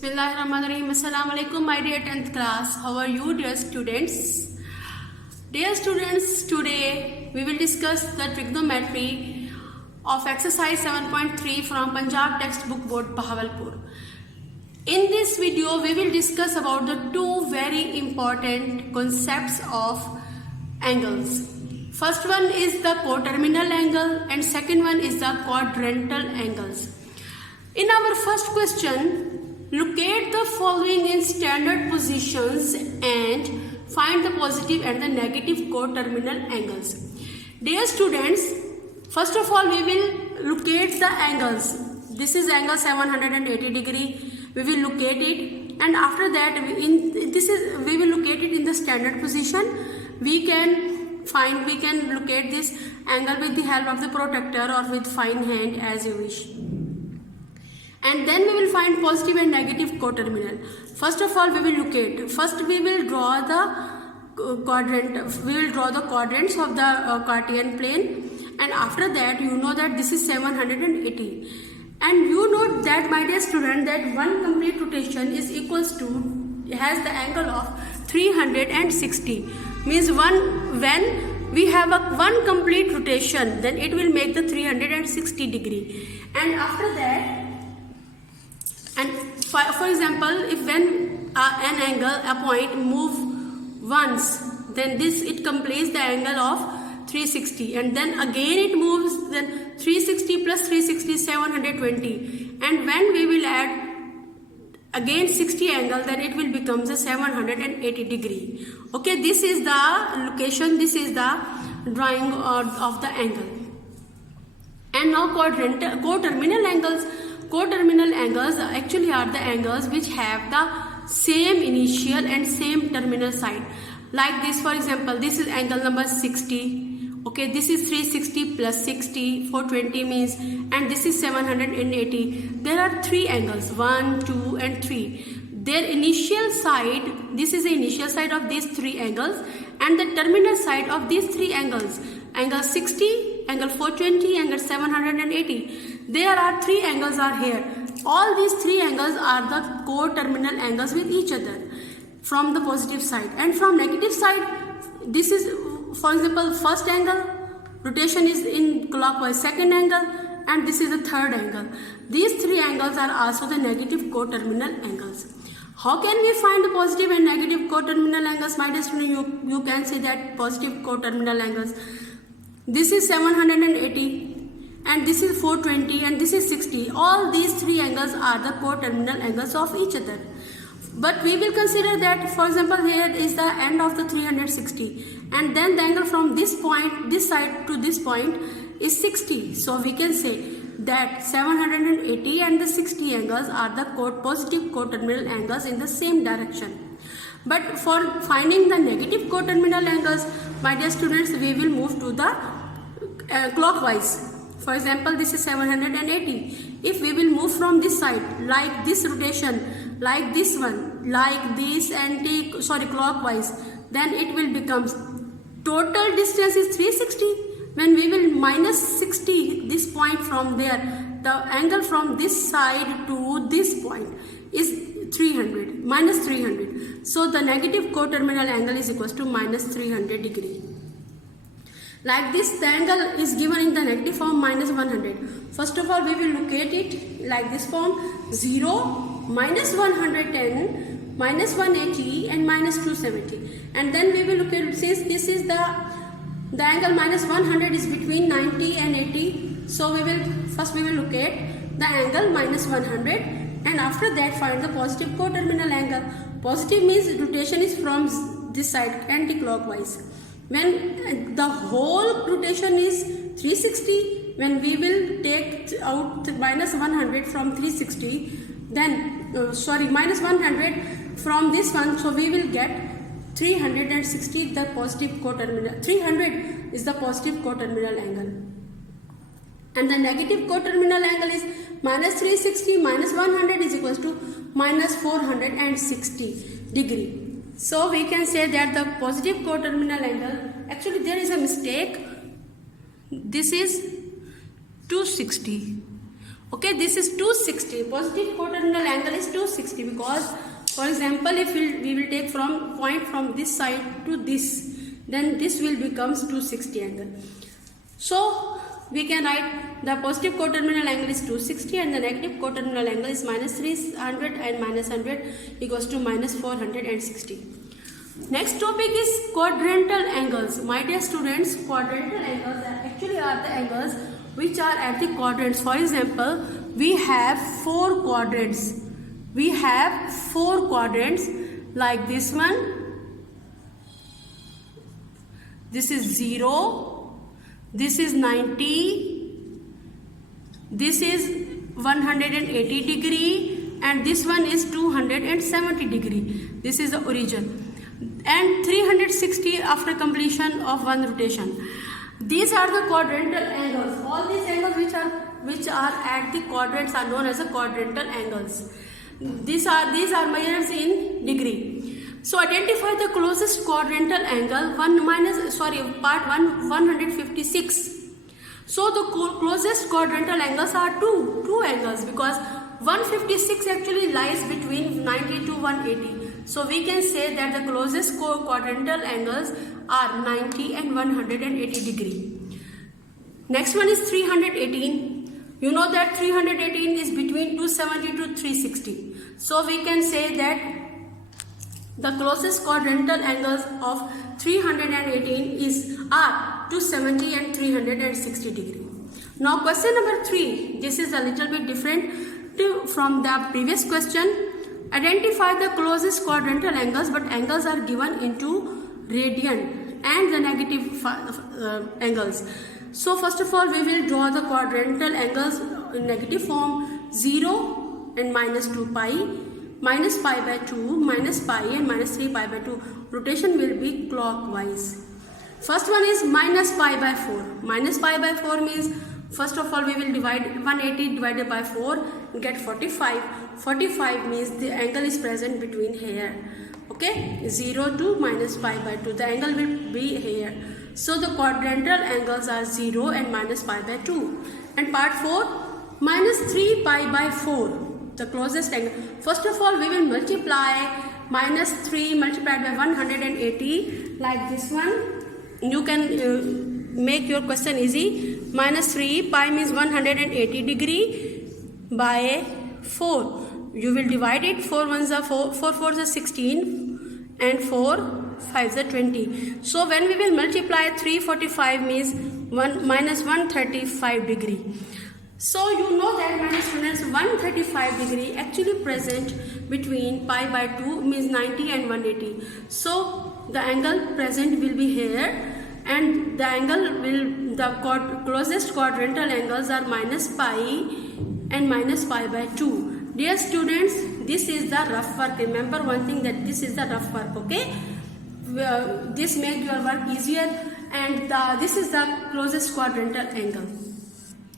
Bismillahirrahmanirrahim. Assalamu alaikum, my dear 10th class. How are you, dear students? Dear students, today we will discuss the trigonometry of exercise 7.3 from Punjab textbook board Bahawalpur. In this video, we will discuss about the two very important concepts of angles. First one is the coterminal angle and second one is the quadrantal angles. In our first question, locate the following in standard positions and find the positive and the negative coterminal angles. Dear students, first of all we will locate the angles. This is angle 780 degree. We will locate it, and after that we will locate it in the standard position. We can locate this angle with the help of the protractor or with fine hand as you wish. And then we will find positive and negative coterminal. First of all we will locate. First we will draw the quadrant. We will draw the quadrants of the Cartesian plane, and after that you know that this is 780. And you know that, my dear student, that one complete rotation is equals to, has the angle of 360. Means when we have one complete rotation, then it will make the 360 degree. And after that, and for example, if when an angle, a point move once, then it completes the angle of 360, and then again it moves, then 360 plus 360 is 720, and when we will add again 60 angle, then it will become the 780 degree. Okay, this is the location, this is the drawing of the angle. And now coterminal angles. Coterminal angles actually are the angles which have the same initial and same terminal side. Like this, for example, this is angle number 60. Okay, this is 360 plus 60, 420 means, and this is 780. There are three angles, 1, 2 and 3. Their initial side, this is the initial side of these three angles, and the terminal side of these three angles, angle 60, angle 420, angle 780. There are three angles are here. All these three angles are the coterminal angles with each other from the positive side. And from negative side, this is, for example, first angle, rotation is in clockwise, second angle, and this is the third angle. These three angles are also the negative coterminal angles. How can we find the positive and negative coterminal angles? My dear student, you can say that positive coterminal angles. This is 780 and this is 420 and this is 60. All these three angles are the coterminal angles of each other. But we will consider that, for example, here is the end of the 360, and then the angle from this point, this side to this point is 60. So we can say that 780 and the 60 angles are the positive coterminal angles in the same direction. But for finding the negative coterminal angles, my dear students, we will move to the clockwise. For example, this is 780. If we will move from this side, like this rotation, like this one, like this, and take clockwise, then it will become total distance is 360. When we will minus 60 this point from there, the angle from this side to this point is 300, minus 300. So the negative coterminal angle is equals to minus 300 degree. Like this, the angle is given in the negative form, minus 100. First of all, we will locate it like this form: 0, minus 110, minus 180 and minus 270. And then we will look at, since this is the angle minus 100 is between 90 and 80. So we will locate the angle minus 100, and after that find the positive coterminal angle. Positive means rotation is from this side, anti-clockwise. When the whole rotation is 360, when we will take out minus 100 from 360, then minus 100 from this one, so we will get 360 the positive coterminal. 300 is the positive coterminal angle, and the negative coterminal angle is minus 360 minus 100 is equals to minus 460 degree. So we can say that the positive coterminal angle, actually there is a mistake, this is 260. Okay, this is 260. Positive quaternion angle is 260 because, for example, if we will take from point from this side to this, then this will becomes 260 angle. So we can write the positive quaternion angle is 260 and the negative quaternion angle is minus 300 and minus 100 equals to minus 460. Next topic is quadrantal angles. My dear students, quadrantal angles actually are the angles which are at the quadrants. For example, we have four quadrants. We have four quadrants like this one. This is 0. This is 90. This is 180 degree and this one is 270 degree. This is the origin. And 360 after completion of one rotation. These are the quadrantal angles. All these angles which are at the quadrants are known as the quadrantal angles. These are measures in degree. So identify the closest quadrantal angle. Part 156. So the closest quadrantal angles are two angles because 156 actually lies between 90 to 180. So we can say that the closest quadrantal angles are 90 and 180 degree. Next one is 318. You know that 318 is between 270 to 360. So we can say that the closest quadrantal angles of 318 are 270 and 360 degree. Now question number 3. This is a little bit different from the previous question. Identify the closest quadrantal angles, but angles are given into radian and the negative angles. So first of all, we will draw the quadrantal angles in negative form. 0 and minus 2 pi, minus pi by 2, minus pi and minus 3 pi by 2. Rotation will be clockwise. First one is minus pi by 4. Minus pi by 4 means, first of all, we will divide 180 divided by 4 and get 45. 45 means the angle is present between here. Okay, 0 to minus pi by 2. The angle will be here. So the quadrantal angles are 0 and minus pi by 2. And part 4, minus 3 pi by 4. The closest angle. First of all, we will multiply minus 3 multiplied by 180 like this one. You can make your question easy. Minus 3 pi means 180 degree by 4. You will divide it. 4 ones are 4 4s are 16 and 4 5s are 20. So when we will multiply 345 means minus 135 degree. So you know that, my students, 135 degree actually present between pi by 2 means 90 and 180. So the angle present will be here, and the closest quadrantal angles are minus pi and minus pi by 2. Dear students, this is the rough work. Remember one thing, that this is the rough work. Okay, this makes your work easier, and this is the closest quadrantal angle.